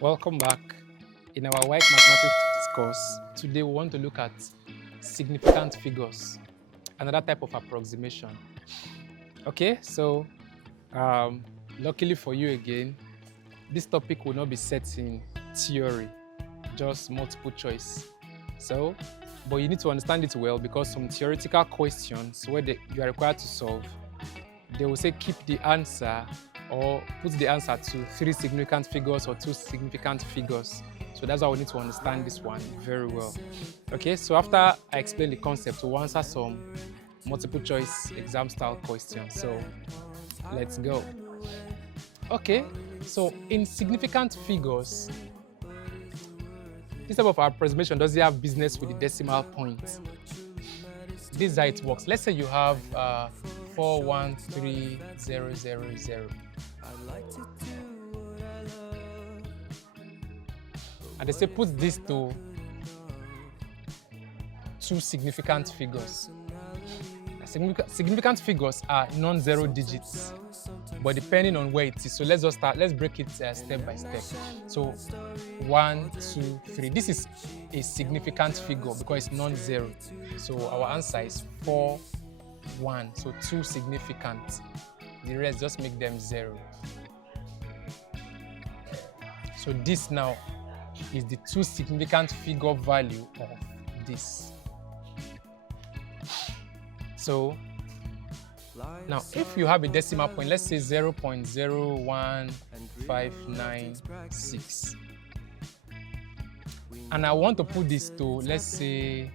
Welcome back. In our WAEC mathematics course, today we want to look at significant figures, another type of approximation. Okay, so luckily for you again, this topic will not be set in theory, just multiple choice. But you need to understand it well because some theoretical questions where you are required to solve, they will say keep the answer or put the answer to 3 significant figures or 2 significant figures. So that's why we need to understand this one very well. Okay, so after I explain the concept, we'll answer some multiple choice exam style questions. So let's go. Okay, so in significant figures, this type of approximation doesn't have business with the decimal point. This is how it works. Let's say you have 413000. And they say put this to 2 significant figures. Significant figures are non-zero digits, but depending on where it is. So let's break it step by step. So 1, 2, 3. This is a significant figure because it's non-zero. So our answer is 4, 1. So 2 significant. The rest, just make them 0. So this now is the 2 significant figure value of this. So now if you have a decimal point, let's say 0.01596, and I want to put this to, let's say,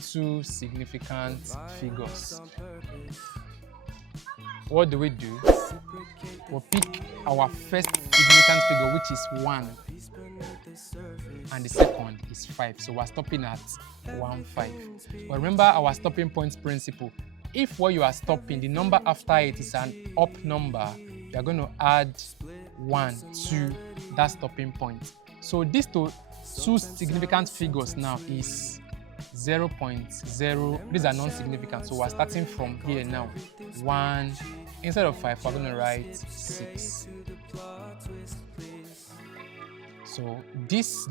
2 significant figures. What do? We'll pick our first significant figure, which is 1, and the second is 5. So we're stopping at 1, 5. But remember our stopping point principle. If what you are stopping, the number after it is an up number, you are going to add 1 to that stopping point. So these 2 significant figures now is 0.0. These are non-significant, so we're starting from here now. 1, instead of 5, we're going to write 6. So this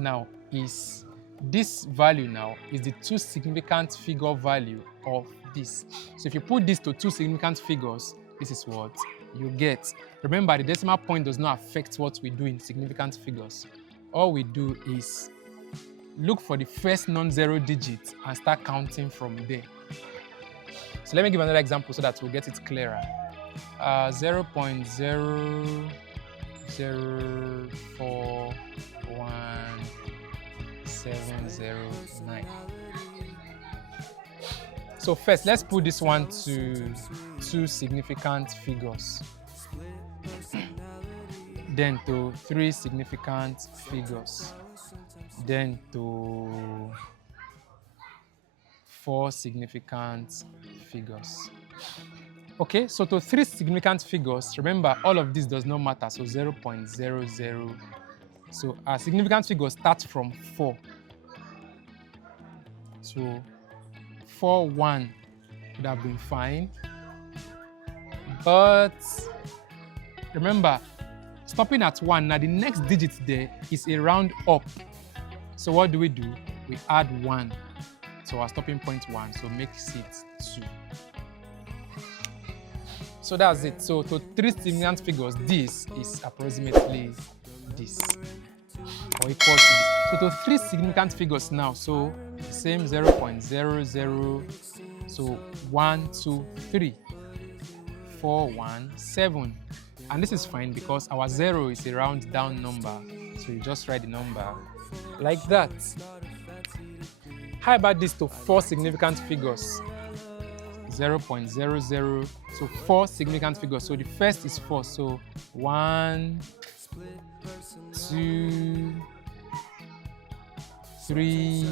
value now is the 2 significant figure value of this. So if you put this to 2 significant figures, this is what you get. Remember, the decimal point does not affect what we do in significant figures. All we do is look for the first non-zero digit and start counting from there. So let me give another example so that we'll get it clearer. 0.0041709. So first, let's put this one to 2 significant figures, then to 3 significant figures, then to 4 significant figures. Okay, so to 3 significant figures, remember all of this does not matter, so 0.00. So our significant figure starts from 4. So 4, 1 would have been fine. But remember, stopping at 1, now the next digit there is a round up. So what do? We add 1. So our stopping point 1, so makes it 2. So that's it. So to 3 significant figures, this is approximately this, or equal to this. So to 3 significant figures now, so same 0.00, so 1, 2, 3, 4, 1, 7. And this is fine because our 0 is a round down number. So you just write the number like that. How about this to 4 significant figures? 0.00, so 4 significant figures. So the first is 4, so 1, 2, 3,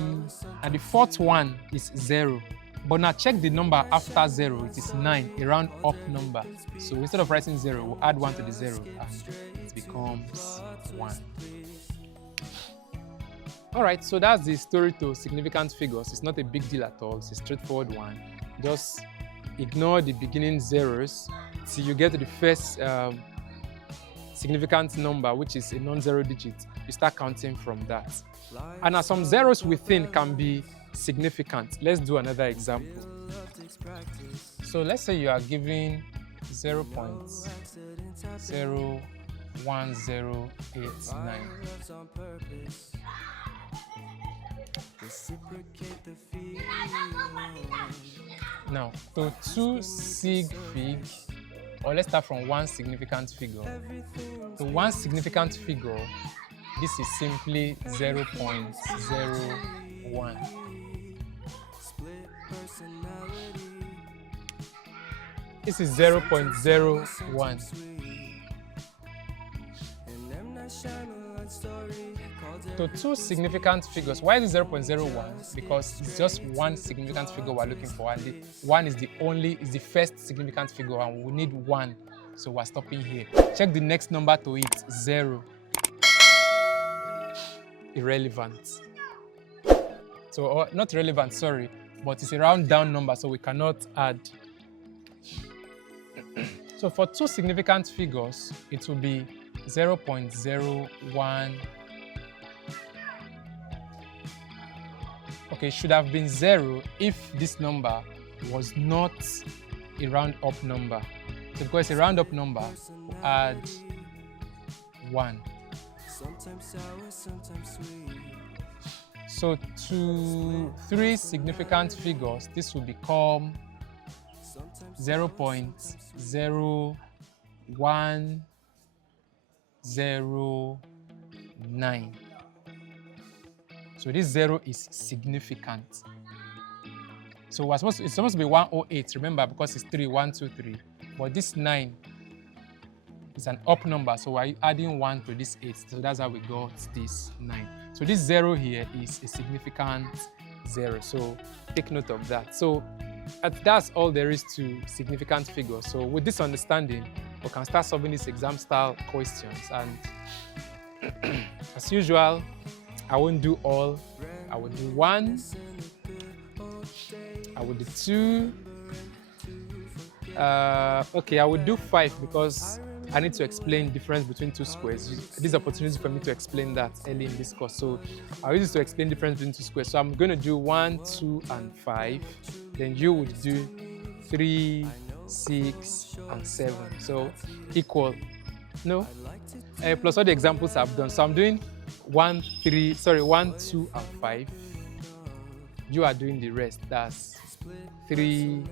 and the 4th one is 0. But now check the number after 0, it is 9, a round up number. So instead of writing 0, we'll add 1 to the 0 and it becomes 1. Alright, so that's the story to significant figures. It's not a big deal at all, it's a straightforward one. Just ignore the beginning zeros till you get to the first significant number, which is a non-zero digit, you start counting from that. And now some zeros within can be significant. Let's do another example. So let's say you are given 0.01089. Now, to 2 sig fig, or let's start from one significant figure. To one significant figure, this is simply 0.01. This is 0.01. To 2 significant figures, why is it 0.01? Because it's just one significant figure we're looking for, and the one is the first significant figure, and we need 1, so we're stopping here. Check the next number to it, 0. Irrelevant. So, not relevant, sorry, but it's a round down number, so we cannot add. So for 2 significant figures, it will be 0.01. Okay, it should have been 0 if this number was not a round up number. So because it's a round up number, we'll add 1. So to 3 significant figures, this will become 0.0109. So this 0 is significant. So it's supposed to be 108, remember, because it's 3, 1, 2, 3. But this 9 is an up number, so we're adding 1 to this 8. So that's how we got this 9. So this 0 here is a significant 0. So take note of that. So that's all there is to significant figures. So with this understanding, we can start solving these exam style questions. And as usual, I won't do all. I will do 1. I will do 2. Okay, I will do 5 because I need to explain the difference between 2 squares. This opportunity for me to explain that early in this course. So I'll use it to explain the difference between 2 squares. So I'm going to do 1, 2, and 5. Then you would do 3, 6, and 7. So equal. No? Plus all the examples I've done. So I'm doing 1, 2, and 5. You are doing the rest. That's 3,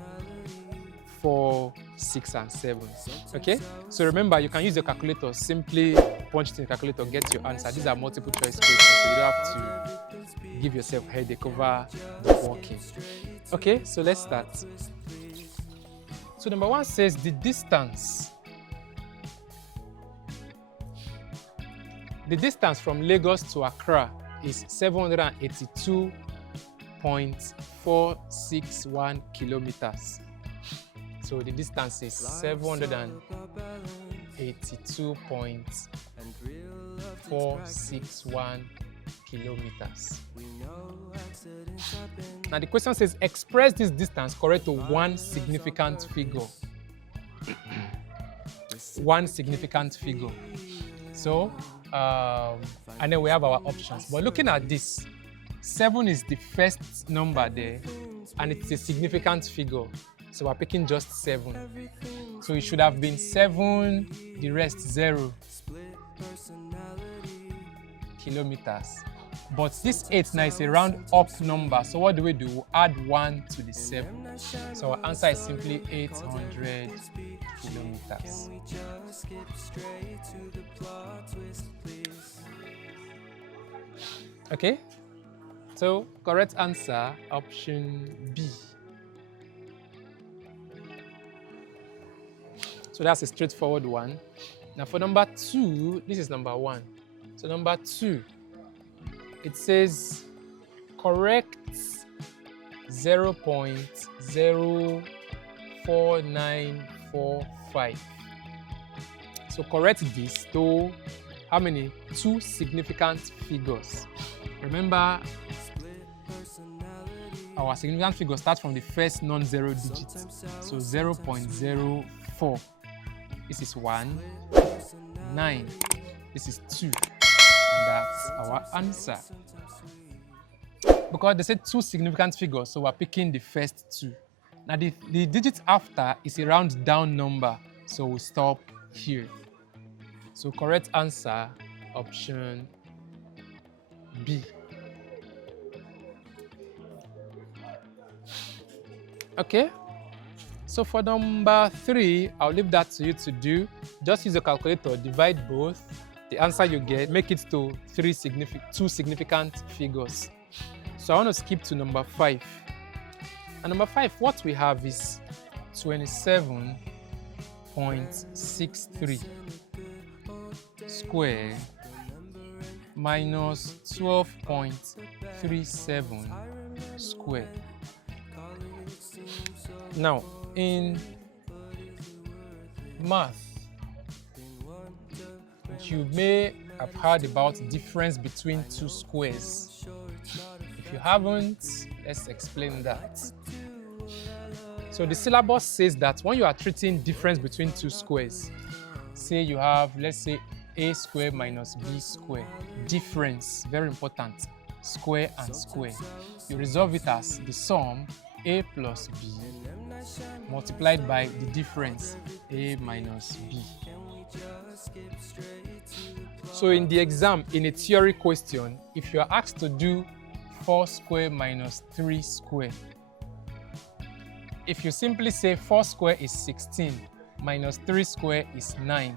4, 6, and 7. Okay? So remember, you can use your calculator. Simply punch it in the calculator, get your answer. These are multiple choice questions, so you don't have to give yourself headache over the working. Okay, so let's start. So number 1 says the distance from Lagos to Accra is 782.461 kilometers. So the distance is 782.461 kilometers. Now the question says express this distance correct to one significant figure. One significant figure. So, and then we have our options. But looking at this, 7 is the first number there, and it's a significant figure. So we're picking just 7. So it should have been 7, the rest 0 kilometers. But this 8 now is a round up number. So what do? We'll add 1 to the 7. So our answer is simply 800 kilometers. Okay, so correct answer, option B. So that's a straightforward one. Now for number 2, this is number 1. So number 2, it says correct 0.04945. So correct this to how many? 2 significant figures. Remember, our significant figure starts from the first non-zero digit. So 0.04. This is 1. 9. This is 2. And that's our answer. Because they said 2 significant figures, so we're picking the first 2. Now the digit after is a round down number, so we'll stop here. So correct answer, option B. Okay, so for number 3, I'll leave that to you to do. Just use a calculator, divide both. The answer you get, make it to 2 significant figures. So I want to skip to number 5. And number 5, what we have is 27.63 square minus 12.37 square. Now, in math, you may have heard about the difference between 2 squares. If you haven't, let's explain that. So the syllabus says that when you are treating difference between 2 squares, say you have, let's say, a square minus b square. Difference, very important, square and square. You resolve it as the sum a plus b multiplied by the difference a minus b. So in the exam, in a theory question, if you are asked to do 4 square minus 3 square, if you simply say 4 square is 16 minus 3 square is 9,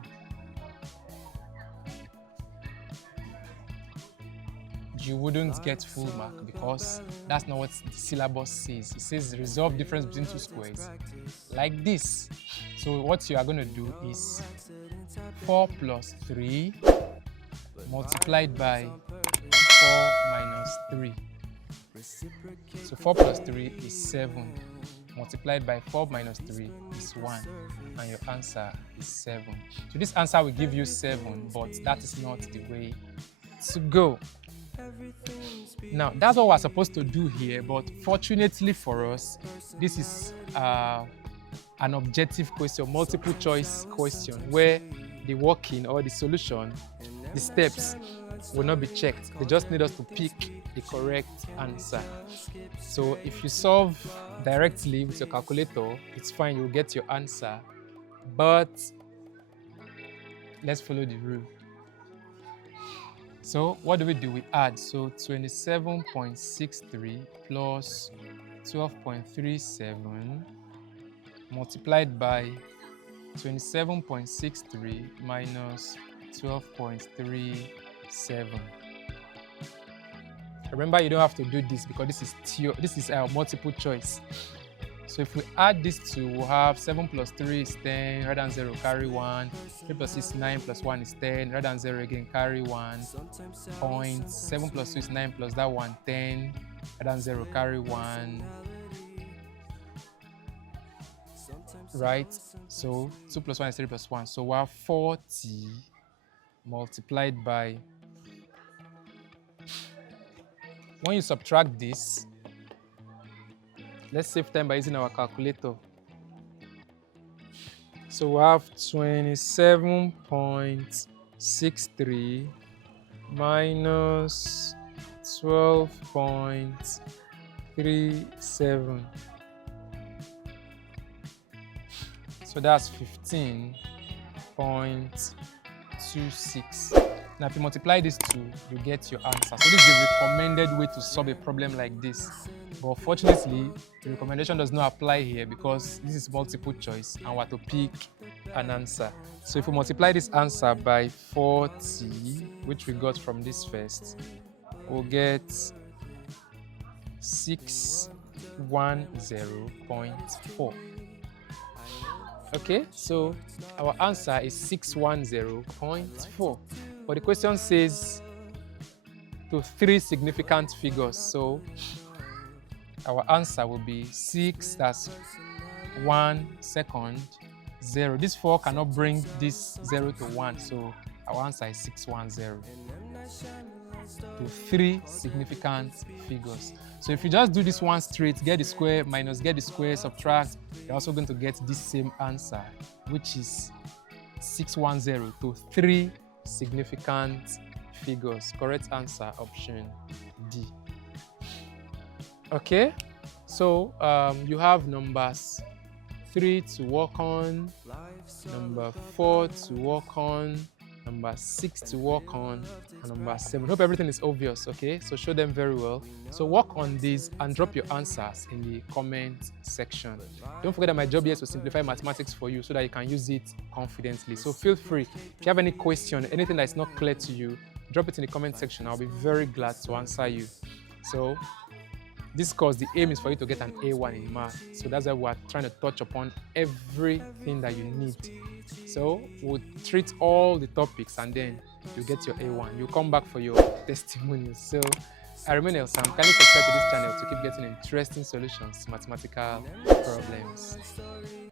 you wouldn't get full mark because that's not what the syllabus says. It says resolve difference between 2 squares like this. So what you are going to do is 4 plus 3 multiplied by 4 minus 3. So 4 plus 3 is 7. Multiplied by 4 minus 3 is 1. And your answer is 7. So this answer will give you 7, but that is not the way to go. Now, that's what we're supposed to do here, but fortunately for us, this is an objective question, multiple choice question, where the working or the solution, the steps will not be checked. They just need us to pick the correct answer. So if you solve directly with your calculator, it's fine, you'll get your answer. But let's follow the rule. So what do? We add. So 27.63 plus 12.37 multiplied by 27.63 minus 12.37. Remember, you don't have to do this because this is our multiple choice. So if we add these two, we'll have 7 plus 3 is 10, rather than 0, carry 1. 3 plus 6 is 9, plus 1 is 10, rather than 0 again, carry 1. Point. 7 plus 2 is 9, plus that 1, 10, rather than 0, carry 1. Right? So 2 plus 1 is 3 plus 1. So we have 40 multiplied by. When you subtract this, let's save time by using our calculator. So we have 27.63 minus 12.37. So that's 15.26. Now, if you multiply these two, you get your answer. So this is the recommended way to solve a problem like this. But fortunately, the recommendation does not apply here because this is multiple choice and we have to pick an answer. So if we multiply this answer by 40, which we got from this first, we'll get 610.4. Okay, so our answer is 610.4. But the question says to 3 significant figures. So our answer will be 6, that's 1 second, 0. This 4 cannot bring this 0 to 1, so our answer is 610. To 3 significant figures. So if you just do this one straight, get the square minus get the square, subtract, you're also going to get this same answer, which is 610 to 3 significant figures. Correct answer, option D. Okay, so you have numbers 3 to work on, number 4 to work on, number 6 to work on, and number 7. Hope everything is obvious, okay? So show them very well. So work on these and drop your answers in the comment section. Don't forget that my job here is to simplify mathematics for you so that you can use it confidently. So feel free. If you have any question, anything that's not clear to you, drop it in the comment section. I'll be very glad to answer you. So this course, the aim is for you to get an A1 in math. So that's why we're trying to touch upon everything that you need. So we'll treat all the topics and then you get your A1. You'll come back for your testimonials. So I remain Earl Samm. Kindly subscribe to this channel to keep getting interesting solutions to mathematical problems.